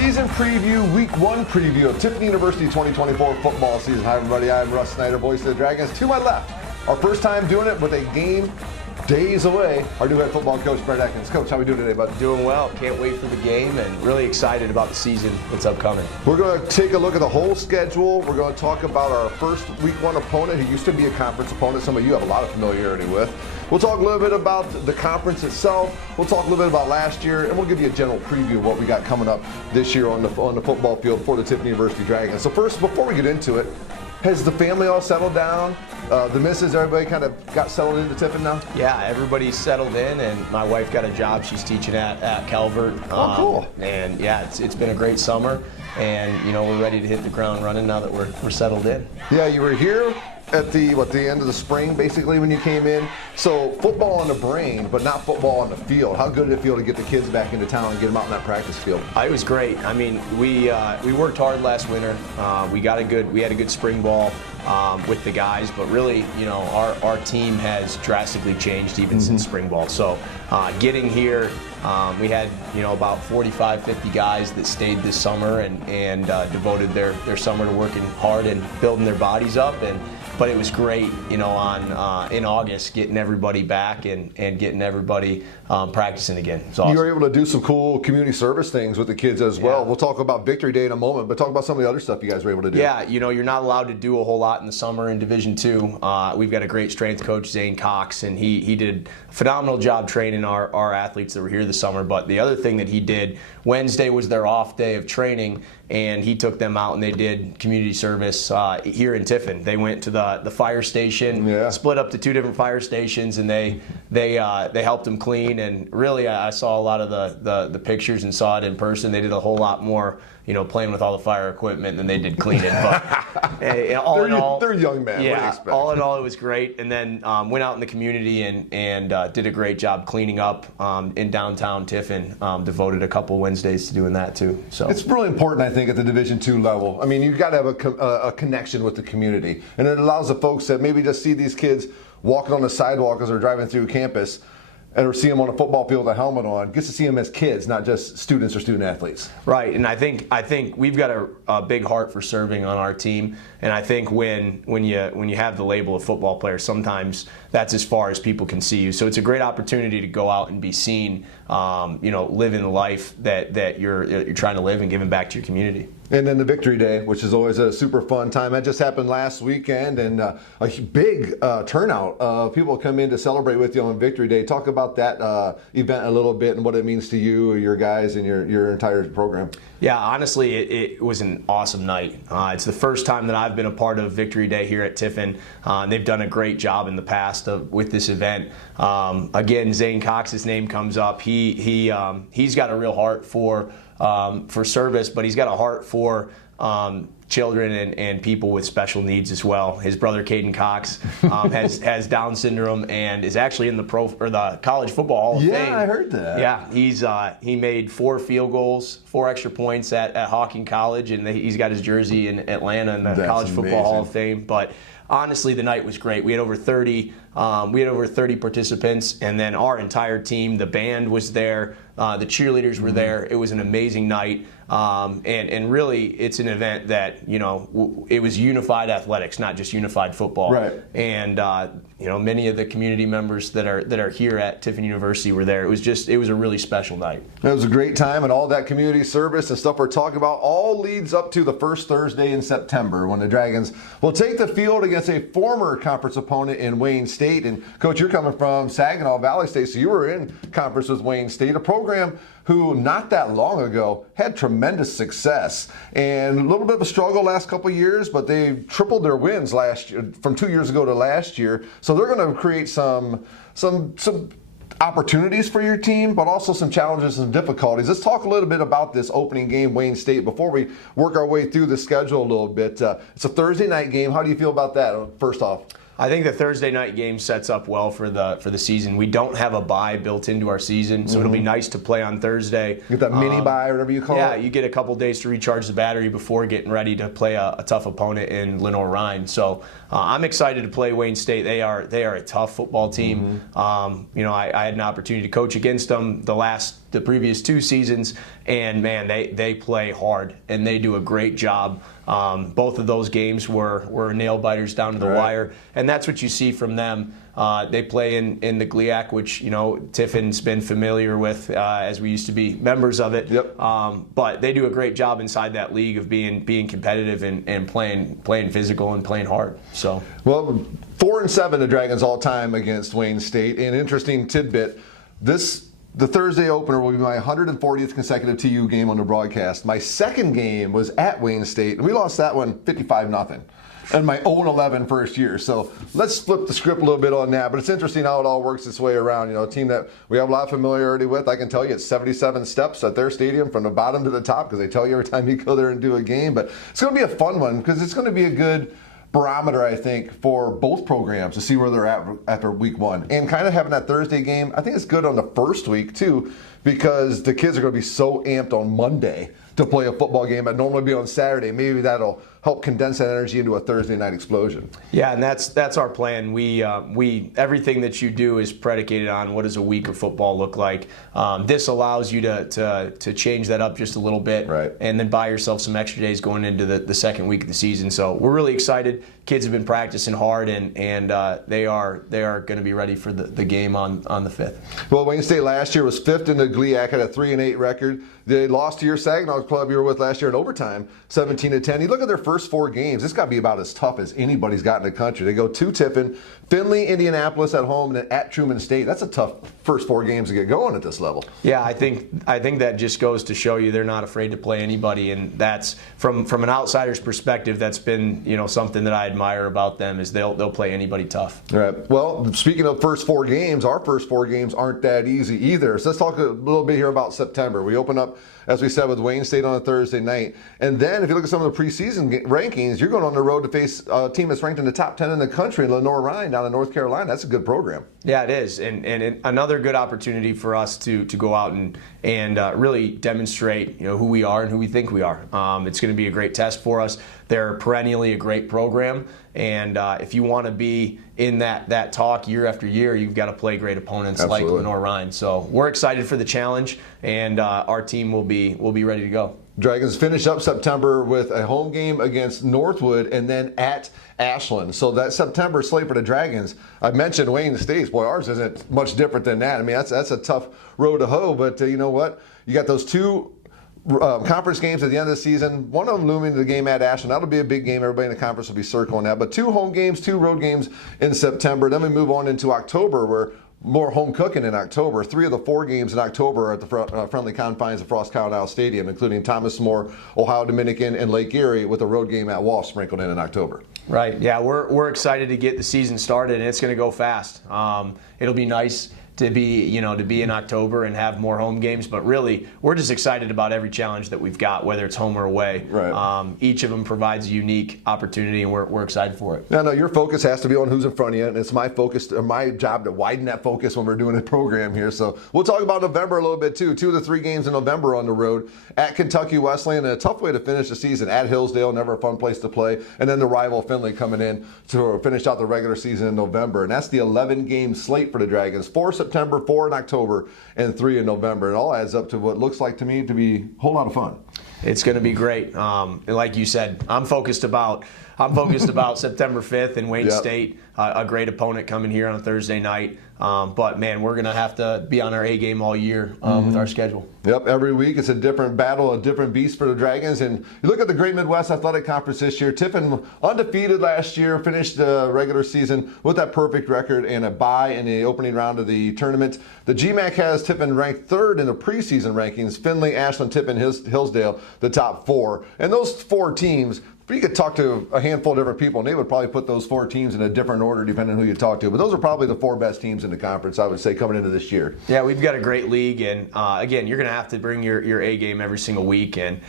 season preview, week one preview of Tiffin University 2024 football season. Hi everybody, I'm Russ Snyder, voice of the Dragons. To my left, our first time doing it with a game days away, our new head football coach, Ekkens. Coach, how we doing today, bud? Doing well. Can't wait for the game and really excited about the season that's upcoming. We're going to take a look at the whole schedule. We're going to talk about our first week one opponent who used to be a conference opponent. Some of you have a lot of familiarity with. We'll talk a little bit about the conference itself. We'll talk a little bit about last year, and we'll give you a general preview of what we got coming up this year on the football field for the Tiffin University Dragons. So first, before we get into it, has the family all settled down? The missus, everybody kind of got settled into Tiffin now? Yeah, everybody's settled in, and my wife got a job. She's teaching at Calvert. Oh, cool. And yeah, it's been a great summer, and we're ready to hit the ground running now that we're settled in. Yeah, you were here at the end of the spring, basically, when you came in. So football on the brain, but not football on the field. How good did it feel to get the kids back into town and get them out in that practice field? It was great. I mean, we worked hard last winter. We had a good spring ball with the guys, but really, our team has drastically changed even since spring ball. So getting here, we had about 45, 50 guys that stayed this summer and devoted their summer to working hard and building their bodies up. But it was great, in August, getting everybody back and getting everybody practicing again. It's awesome. You were able to do some cool community service things with the kids as well. Yeah. We'll talk about Victory Day in a moment, but talk about some of the other stuff you guys were able to do. Yeah, you're not allowed to do a whole lot in the summer in Division II. We've got a great strength coach, Zane Cox, and he did a phenomenal job training our athletes that were here this summer. But the other thing that he did, Wednesday was their off day of training, and he took them out and they did community service here in Tiffin. They went to the fire station, split up to two different fire stations, and they helped them clean. And really, I saw a lot of the pictures and saw it in person. They did a whole lot more, playing with all the fire equipment than they did cleaning. But all in all, they're young men. Yeah, all in all, it was great. And then went out in the community and did a great job cleaning up in downtown Tiffin. Devoted a couple Wednesdays to doing that too. So it's really important, I think, at the Division II level. I mean, you've got to have a connection with the community, and it allows the folks that maybe just see these kids walking on the sidewalk as they're driving through campus, or see them on a football field with a helmet on, gets to see them as kids, not just students or student athletes. Right, and I think we've got a big heart for serving on our team, and I think when you have the label of football player, sometimes that's as far as people can see you. So it's a great opportunity to go out and be seen, living the life that you're trying to live and giving back to your community. And then the Victory Day, which is always a super fun time. That just happened last weekend, and a big turnout of people come in to celebrate with you on Victory Day. Talk about that event a little bit and what it means to you, or your guys, and your entire program. Yeah, honestly, it was an awesome night. It's the first time that I've been a part of Victory Day here at Tiffin. They've done a great job in the past with this event. Again, Zane Cox's name comes up. He's got a real heart for service, but he's got a heart for children and people with special needs as well. His brother Caden Cox has Down syndrome and is actually in the College Football Hall of Fame. Yeah, I heard that. Yeah, he made 4 field goals, 4 extra points at Hawking College, and he's got his jersey in Atlanta in the College Football Hall of Fame. But honestly, the night was great. We had over 30 participants, and then our entire team. The band was there. The cheerleaders were there. It was an amazing night, and really, it's an event that it was unified athletics, not just unified football. Right. And many of the community members that are here at Tiffin University were there. It was a really special night. It was a great time, and all that community service and stuff we're talking about all leads up to the first Thursday in September when the Dragons will take the field against a former conference opponent in Wayne State. And Coach, you're coming from Saginaw Valley State, so you were in conference with Wayne State, a program who not that long ago had tremendous success and a little bit of a struggle last couple of years, but they tripled their wins last year from 2 years ago to last year. So they're going to create some opportunities for your team, but also some challenges and difficulties. Let's talk a little bit about this opening game, Wayne State, before we work our way through the schedule a little bit. It's a Thursday night game. How do you feel about that, first off? I think the Thursday night game sets up well for the season. We don't have a bye built into our season, so it'll be nice to play on Thursday. Get that mini bye, or whatever you call it. Yeah, you get a couple days to recharge the battery before getting ready to play a tough opponent in Lenoir-Rhyne. So I'm excited to play Wayne State. They are a tough football team. I had an opportunity to coach against them the previous 2 seasons, and man, they play hard and they do a great job. Both of those games were nail biters down to the wire, and that's what you see from them. They play in the GLIAC, which Tiffin's been familiar with as we used to be members of it. Yep. But they do a great job inside that league of being competitive and playing physical and playing hard. So well, 4-7 the Dragons all time against Wayne State. An interesting tidbit: the Thursday opener will be my 140th consecutive TU game on the broadcast. My second game was at Wayne State, and we lost that one 55-0. And my 0-11 first year. So let's flip the script a little bit on that. But it's interesting how it all works its way around. A team that we have a lot of familiarity with. I can tell you it's 77 steps at their stadium from the bottom to the top, because they tell you every time you go there and do a game. But it's going to be a fun one, because it's going to be a good barometer, I think, for both programs to see where they're at after week 1. And kind of having that Thursday game, I think it's good on the first week too, because the kids are going to be so amped on Monday to play a football game that normally be on Saturday. Maybe that'll help condense that energy into a Thursday night explosion. Yeah, and that's our plan. We everything that you do is predicated on what does a week of football look like. This allows you to change that up just a little bit, right, and then buy yourself some extra days going into the second week of the season. So we're really excited. Kids have been practicing hard, and they are going to be ready for the game on the 5th. Well, Wayne State last year was 5th in the GLIAC at a 3-8 record. They lost to your Saginaw club you were with last year in overtime, 17-10. You look at their first 4 games, it's got to be about as tough as anybody's got in the country. They go to Tiffin, Findlay, Indianapolis at home, and then at Truman State. That's a tough first 4 games to get going at this level. Yeah, I think that just goes to show you they're not afraid to play anybody, and that's from an outsider's perspective. That's been something that I admire about them, is they'll play anybody tough. All right. Well, speaking of first 4 games, our first 4 games aren't that easy either. So let's talk a little bit here about September. We open up, as we said, with Wayne State on a Thursday night. And then if you look at some of the preseason rankings, you're going on the road to face a team that's ranked in the top 10 in the country, Lenoir-Rhyne down in North Carolina. That's a good program. Yeah, it is. And another good opportunity for us to go out and really demonstrate who we are and who we think we are. It's going to be a great test for us. They're perennially a great program. And if you want to be in that talk year after year, you've got to play great opponents. Absolutely. Like Lenoir-Rhyne. So we're excited for the challenge, and our team will be ready to go. Dragons finish up September with a home game against Northwood and then at Ashland. So that September slate for the Dragons, I mentioned Wayne State. Boy, ours isn't much different than that. I mean, that's a tough road to hoe, but you know what? You got those 2 conference games at the end of the season. One of them looming the game at Ashland. That'll be a big game. Everybody in the conference will be circling that. But 2 home games, 2 road games in September. Then we move on into October, where more home cooking in October. 3 of the 4 games in October are at the friendly confines of Frost Cowdell Stadium, including Thomas More, Ohio Dominican, and Lake Erie, with a road game at Walsh sprinkled in October. Right. Yeah, we're excited to get the season started, and it's going to go fast. It'll be nice to be in October and have more home games, but really we're just excited about every challenge that we've got, whether it's home or away. Right. Each of them provides a unique opportunity, and we're excited for it. No, your focus has to be on who's in front of you, and it's my focus, or my job, to widen that focus when we're doing a program here. So we'll talk about November a little bit too. 2 of the 3 games in November on the road: at Kentucky Wesleyan, and a tough way to finish the season, at Hillsdale, never a fun place to play, and then the rival Findlay coming in to finish out the regular season in November. And that's the 11-game slate for the Dragons: 4 September, 4 in October, and 3 in November. It all adds up to what looks like to me to be a whole lot of fun. It's going to be great. Like you said, I'm focused about September 5th and Wayne State, a great opponent coming here on a Thursday night. But man, we're going to have to be on our A game all year with our schedule. Yep, every week it's a different battle, a different beast for the Dragons. And you look at the Great Midwest Athletic Conference this year. Tiffin, undefeated last year, finished the regular season with that perfect record and a bye in the opening round of the tournament. The GMAC has Tiffin ranked 3rd in the preseason rankings. Findlay, Ashland, Tiffin, Hillsdale, the top 4. And those 4 teams, you could talk to a handful of different people, and they would probably put those 4 teams in a different order depending on who you talk to. But those are probably the 4 best teams in the conference, I would say, coming into this year. Yeah, we've got a great league, and again, you're going to have to bring your A game every single week, and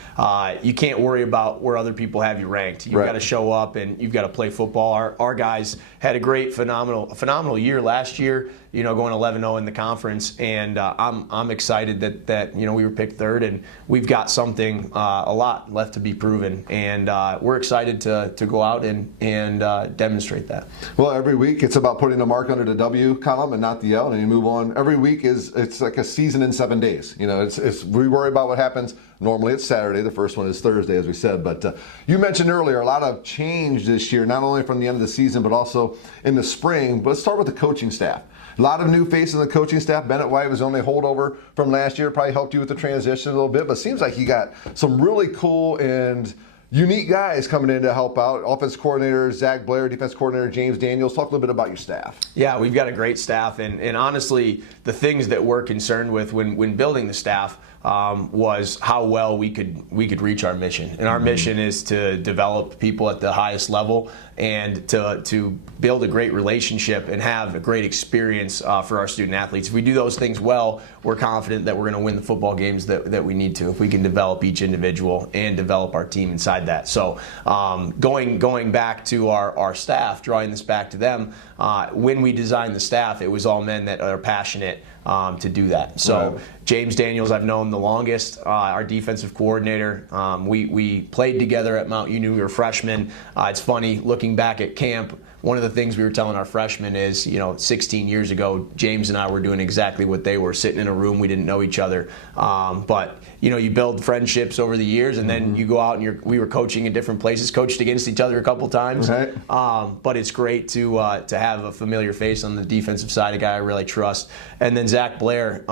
you can't worry about where other people have you ranked. You've got to show up, and you've got to play football. Our guys had a great, phenomenal year last year. Going 11-0 in the conference, and I'm excited that we were picked 3rd, and we've got something a lot left to be proven, and we're excited to go out and demonstrate that. Well, every week it's about putting a mark under the W column and not the L, and you move on. Every week it's like a season in 7 days. We worry about what happens. Normally it's Saturday. The first one is Thursday, as we said. But you mentioned earlier a lot of change this year, not only from the end of the season but also in the spring. But let's start with the coaching staff. A lot of new faces on the coaching staff. Bennett White was only a holdover from last year. Probably helped you with the transition a little bit. But it seems like you got some really cool and unique guys coming in to help out. Offense coordinator Zach Blair, defense coordinator James Daniels. Talk a little bit about your staff. Yeah, we've got a great staff. And honestly, the things that we're concerned with when building the staff was how well we could reach our mission. And our mission is to develop people at the highest level and to build a great relationship and have a great experience for our student athletes. If we do those things well, we're confident that we're going to win the football games that we need to, if we can develop each individual and develop our team inside that. So going back to our staff, drawing this back to them, when we designed the staff, it was all men that are passionate to do that. So James Daniels, I've known the longest, our defensive coordinator. We played together at Mount Union. We were freshmen. It's funny, looking back at camp, one of the things we were telling our freshmen is, 16 years ago, James and I were doing exactly what they were, sitting in a room. We didn't know each other. But you build friendships over the years, and then you go out and we were coaching in different places, coached against each other a couple times. Right. But it's great to have a familiar face on the defensive side, a guy I really trust. And then Zach Blair,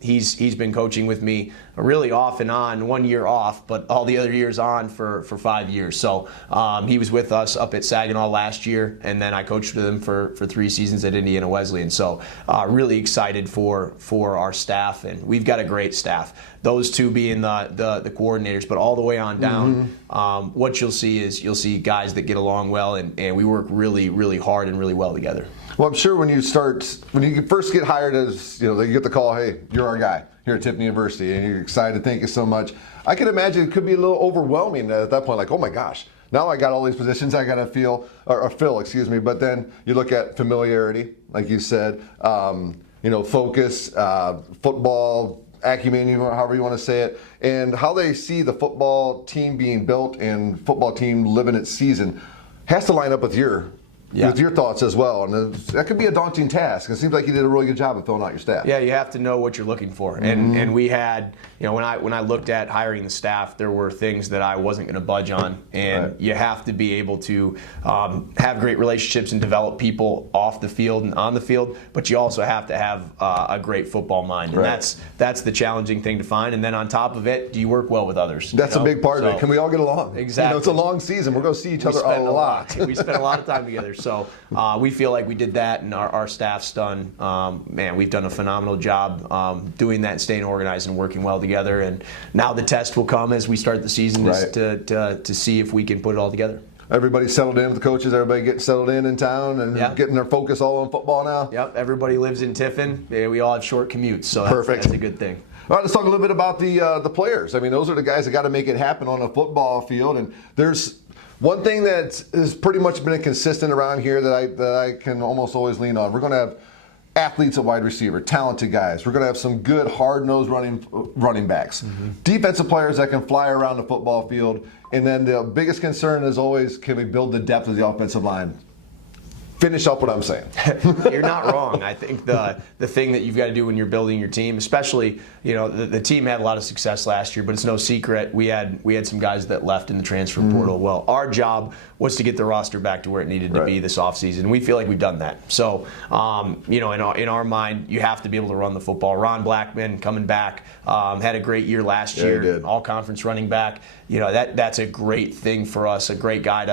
he's been coaching with me really off and on, 1 year off, but all the other years on for 5 years. So he was with us up at Saginaw last year, and then I coached with him for 3 seasons at Indiana Wesleyan. So really excited for our staff, and we've got a great staff. Those 2 being the coordinators, but all the way on down, what you'll see is guys that get along well, and we work really, really hard and really well together. Well, I'm sure when you first get hired as, they get the call, hey, you're our guy here at Tiffin University, and you're excited, thank you so much. I can imagine it could be a little overwhelming at that point, like, oh my gosh, now I got all these positions I got to fill, but then you look at familiarity, like you said, focus, football, acumen, however you want to say it, and how they see the football team being built and football team living its season has to line up with your thoughts as well. And that could be a daunting task. It seems like you did a really good job of filling out your staff. Yeah, you have to know what you're looking for. And we had, when I looked at hiring the staff, there were things that I wasn't going to budge on. And you have to be able to have great relationships and develop people off the field and on the field, but you also have to have a great football mind. And that's the challenging thing to find. And then on top of it, do you work well with others? That's a big part of it. Can we all get along? Exactly. It's a long season. We're going to see each other a lot. We spend a lot of time together. So we feel like we did that, and our staff's done. We've done a phenomenal job doing that and staying organized and working well together. And now the test will come as we start the season to see if we can put it all together. Everybody settled in with the coaches. Everybody getting settled in town and getting their focus all on football now. Yep. Everybody lives in Tiffin. We all have short commutes, so Perfect. That's a good thing. All right, let's talk a little bit about the players. I mean, those are the guys that got to make it happen on a football field. And there's one thing that has pretty much been consistent around here that I can almost always lean on. We're going to have athletes at wide receiver, talented guys. We're going to have some good, hard-nosed running backs. Defensive players that can fly around the football field. And then the biggest concern is always, can we build the depth of the offensive line? Finish up what I'm saying. You're not wrong. I think the thing that you've got to do when you're building your team, especially, the team had a lot of success last year, but it's no secret we had some guys that left in the transfer portal. Well, our job was to get the roster back to where it needed to be this offseason. We feel like we've done that. So, in our mind, you have to be able to run the football. Ron Blackman coming back had a great year last year, all conference running back. That's a great thing for us. A great guy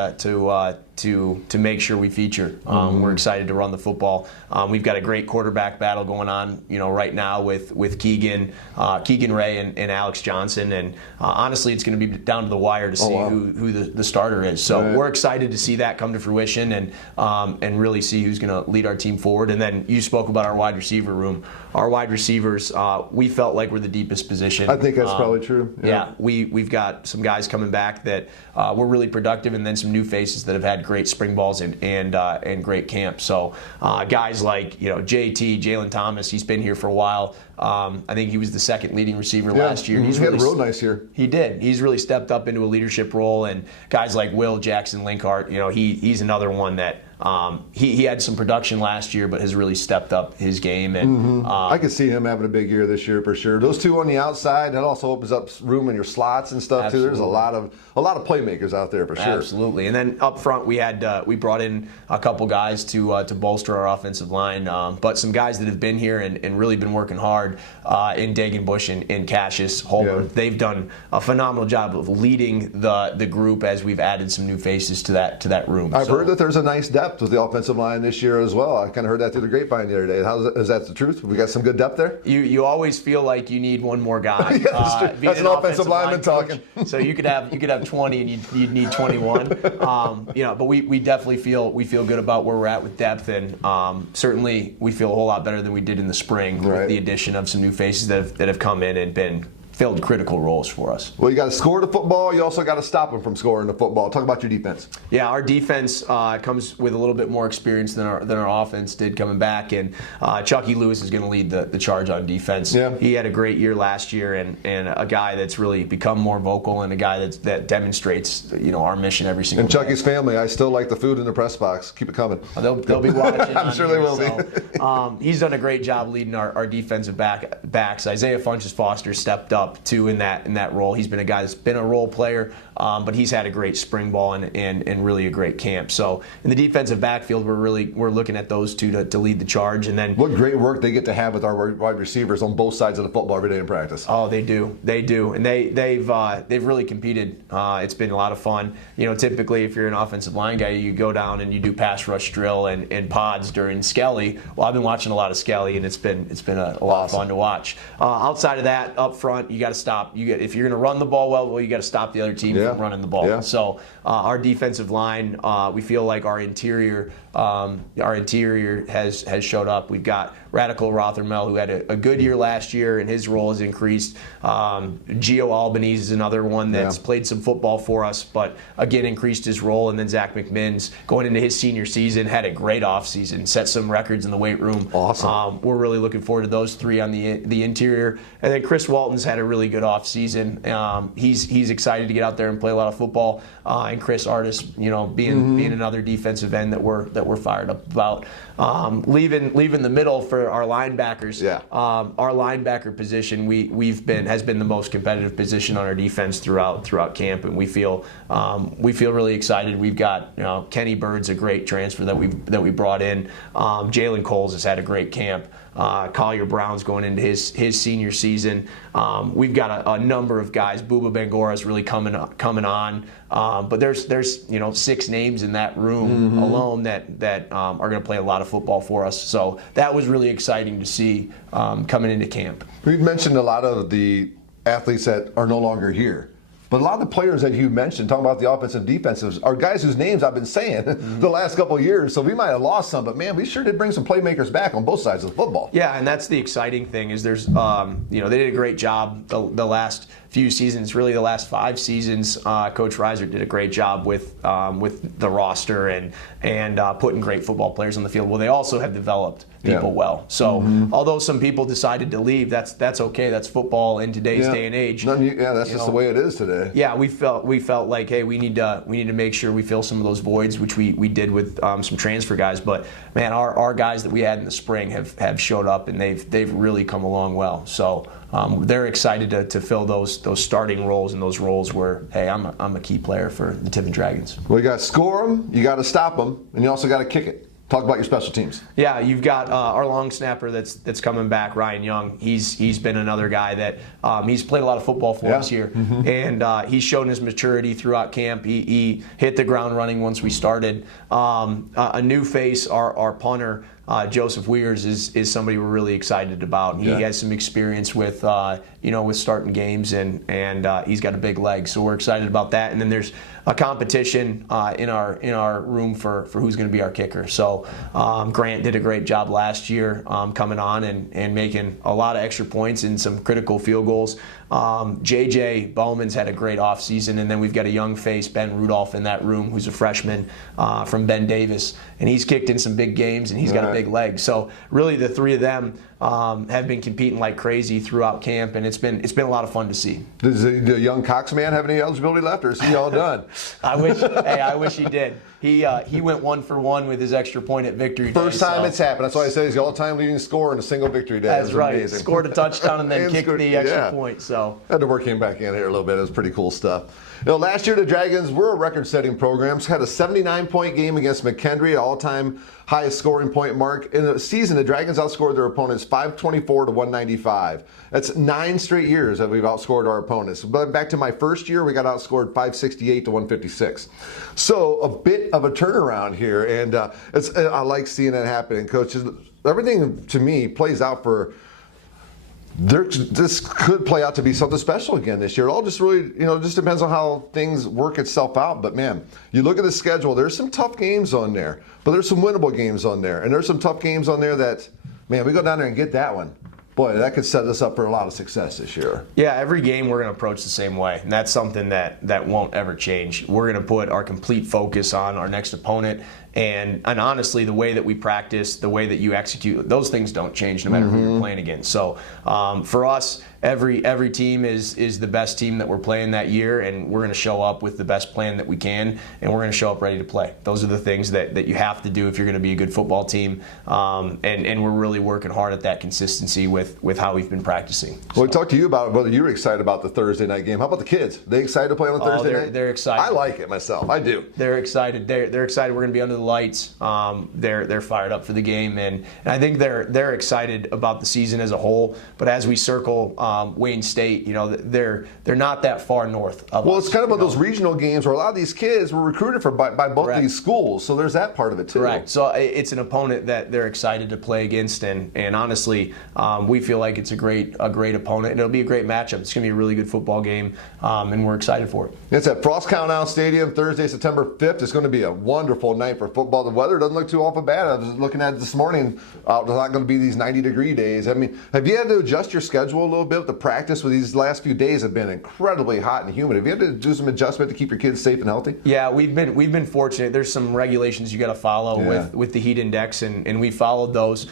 to make sure we feature. We're excited to run the football. We've got a great quarterback battle going on, right now with Keegan Ray and Alex Johnson, and honestly, it's going to be down to the wire to see who the starter is. So we're excited to see that come to fruition and really see who's going to lead our team forward. And then you spoke about our wide receiver room. Our wide receivers, we felt like we're the deepest position. I think that's probably true. Yeah, we've got some guys coming back that were really productive, and then some new faces that have had great spring balls and great camp. So guys like JT, Jalen Thomas, he's been here for a while. I think he was the second leading receiver last year. He had a real nice year. He did. He's really stepped up into a leadership role, and guys like Will Jackson Linkhart, he's another one that he had some production last year, but has really stepped up his game. And I could see him having a big year this year for sure. Those two on the outside, that also opens up room in your slots and stuff too. There's a lot of playmakers out there for sure. Absolutely. And then up front, we brought in a couple guys to bolster our offensive line, but some guys that have been here and really been working hard in Dagenbush and Cassius Holmer. Yeah. They've done a phenomenal job of leading the group as we've added some new faces to that room. I've heard that there's a nice depth with the offensive line this year as well. I kind of heard that through the grapevine the other day. Is that the truth? We got some good depth there? You always feel like you need one more guy. Yeah, that's an offensive lineman talking. So you could have 20 and you'd need 21. But we definitely feel good about where we're at with depth, and certainly we feel a whole lot better than we did in the spring with the addition of some new faces that have come in and been filled critical roles for us. Well, you got to score the football. You also got to stop them from scoring the football. Talk about your defense. Yeah, our defense comes with a little bit more experience than our offense did coming back, and Chucky Lewis is going to lead the charge on defense. Yeah. He had a great year last year, and a guy that's really become more vocal, and a guy that demonstrates our mission every single day. And Chucky's family, I still like the food in the press box. Keep it coming. They'll be watching. I'm sure they will be. He's done a great job leading our defensive backs. Isaiah Funches-Foster stepped up too in that role. He's been a guy that's been a role player, but he's had a great spring ball and really a great camp. So in the defensive backfield, we're looking at those two to lead the charge. And then what great work they get to have with our wide receivers on both sides of the football every day in practice. Oh, they do, and they've really competed. It's been a lot of fun. Typically if you're an offensive line guy, you go down and you do pass rush drill and pods during Skelly. Well, I've been watching a lot of Skelly, and it's been a lot of fun to watch. Outside of that, up front, you got to stop. If you're going to run the ball well, you got to stop the other team from running the ball. Yeah. So our defensive line, we feel like our interior has showed up. We've got Radical Rothermel, who had a good year last year, and his role has increased. Gio Albanese is another one that's played some football for us, but again increased his role. And then Zach McMinn's going into his senior season, had a great offseason, set some records in the weight room. Awesome. We're really looking forward to those three on the interior. And then Chris Walton's had a really good offseason. He's excited to get out there and play a lot of football. And Chris Artis, being another defensive end that we're fired up about. Leaving the middle for our linebackers. Yeah. Our linebacker position has been the most competitive position on our defense throughout camp, and we feel really excited. We've got Kenny Bird's a great transfer that we brought in. Jalen Coles has had a great camp. Collier Brown's going into his senior season. We've got a number of guys. Booba Bangora's really coming on. But there's 6 names in that room alone that are going to play a lot of football for us. So that was really exciting to see coming into camp. We've mentioned a lot of the athletes that are no longer here. But a lot of the players that you mentioned, talking about the offensive and defensives, are guys whose names I've been saying the last couple of years. So we might have lost some, but man, we sure did bring some playmakers back on both sides of the football. Yeah, and that's the exciting thing is there's, they did a great job the last few seasons, really the last 5 seasons. Coach Reiser did a great job with the roster and putting great football players on the field. Well, they also have developed people well. So although some people decided to leave, that's okay. That's football in today's day and age. That's just the way it is today. Yeah, we felt like, hey, we need to make sure we fill some of those voids, which we did with some transfer guys. But man, our guys that we had in the spring have showed up, and they've really come along well. So they're excited to fill those starting roles and those roles where, hey, I'm a key player for the Tiffin Dragons. Well, you got to score them, you got to stop them, and you also got to kick it. Talk about your special teams. Yeah, you've got our long snapper that's coming back, Ryan Young. He's been another guy that he's played a lot of football for us here, and he's shown his maturity throughout camp. He hit the ground running once we started. A new face, our punter. Joseph Weirs is somebody we're really excited about. He has some experience with with starting games, and he's got a big leg, so we're excited about that. And then there's a competition in our room for who's going to be our kicker. So Grant did a great job last year coming on and making a lot of extra points and some critical field goals. JJ Bowman's had a great offseason, and then we've got a young face, Ben Rudolph, in that room, who's a freshman from Ben Davis, and he's kicked in some big games, and he's got a big leg. So really, the three of them have been competing like crazy throughout camp, and it's been a lot of fun to see. Does the young Cox man have any eligibility left, or is he all done? I wish he did. He went 1 for 1 with his extra point at victory day. First time it's happened. That's why I say he's the all-time leading scorer in a single victory day. That's right. Amazing. Scored a touchdown and then kicked the extra point. So had to work him back in here a little bit. It was pretty cool stuff. Last year the Dragons were a record-setting program. Had a 79-point game against McKendree, all-time highest scoring point mark. In a season, the Dragons outscored their opponents 524 to 195. That's 9 straight years that we've outscored our opponents. But back to my first year, we got outscored 568 to 156. So a bit of a turnaround here, and I like seeing that happen. And coaches, everything to me plays out for. This could play out to be something special again this year. It all just really, just depends on how things work itself out. But man, you look at the schedule, there's some tough games on there, but there's some winnable games on there. And there's some tough games on there that, man, we go down there and get that one. Boy, that could set us up for a lot of success this year. Yeah, every game we're going to approach the same way, and that's something that won't ever change. We're going to put our complete focus on our next opponent, and honestly, the way that we practice, the way that you execute, those things don't change no matter who you're playing against. So for us, every team is the best team that we're playing that year, and we're going to show up with the best plan that we can, and we're going to show up ready to play. Those are the things that you have to do if you're going to be a good football team, and we're really working hard at that consistency with how we've been practicing. Well, we talked to you about whether you were excited about the Thursday night game. How about the kids? They excited to play on a Thursday night? They're excited. I like it myself. I do. They're excited. They're excited. We're going to be under the lights. They're fired up for the game, and I think they're excited about the season as a whole. But as we circle Wayne State, they're not that far north of us. Well, it's kind of about those regional games where a lot of these kids were recruited by both these schools, so there's that part of it too. Right. So it's an opponent that they're excited to play against, and honestly, we feel like it's a great opponent, and it'll be a great matchup. It's going to be a really good football game, and we're excited for it. It's at Frost Countdown Stadium Thursday, September 5th. It's going to be a wonderful night for football. The weather doesn't look too awful bad. I was looking at it this morning. There's not going to be these 90-degree days. I mean, have you had to adjust your schedule a little bit? The practice with these last few days have been incredibly hot and humid. Have you had to do some adjustment to keep your kids safe and healthy? Yeah, we've been fortunate. There's some regulations you got to follow with the heat index, and we followed those.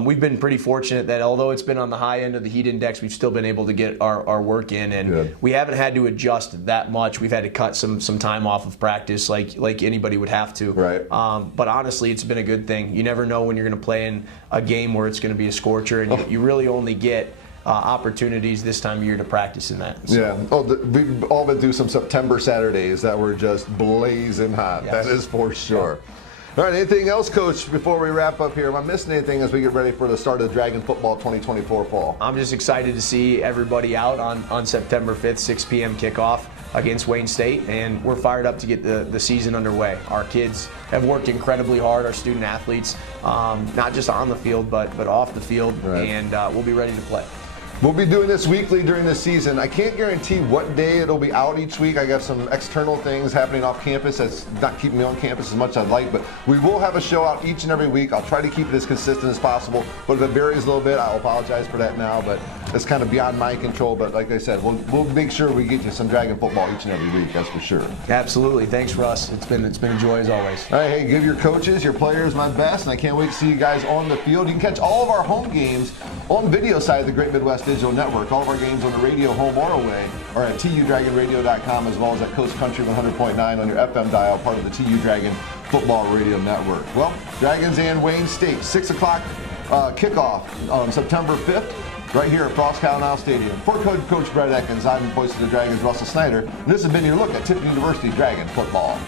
We've been pretty fortunate that although it's been on the high end of the heat index, we've still been able to get our work in, and we haven't had to adjust that much. We've had to cut some time off of practice like anybody would have to. Right. But honestly, it's been a good thing. You never know when you're going to play in a game where it's going to be a scorcher, and you really only get opportunities this time of year to practice in that. So. Yeah. We've all been through some September Saturdays that were just blazing hot. Yes. That is for sure. All right, anything else, Coach, before we wrap up here? Am I missing anything as we get ready for the start of the Dragon Football 2024 fall? I'm just excited to see everybody out on September 5th, 6 p.m. kickoff against Wayne State, and we're fired up to get the season underway. Our kids have worked incredibly hard, our student athletes, not just on the field, but off the field, and we'll be ready to play. We'll be doing this weekly during the season. I can't guarantee what day it'll be out each week. I got some external things happening off campus that's not keeping me on campus as much as I'd like, but we will have a show out each and every week. I'll try to keep it as consistent as possible, but if it varies a little bit, I'll apologize for that now, but it's kind of beyond my control. But like I said, we'll make sure we get you some Dragon football each and every week, that's for sure. Absolutely. Thanks, Russ. It's been a joy as always. All right, hey, give your coaches, your players my best, and I can't wait to see you guys on the field. You can catch all of our home games on the video side of the Great Midwest Digital Network. All of our games on the radio, home or away, are at tudragonradio.com, as well as at Coast Country 100.9 on your FM dial, part of the TU Dragon Football Radio Network. Well, Dragons and Wayne State, 6 o'clock kickoff on September 5th, right here at Frost Countdown Stadium. For Coach Brett Ekkens, I'm voice of the Dragons, Russell Snyder, and this has been your look at Tiffin University Dragon Football.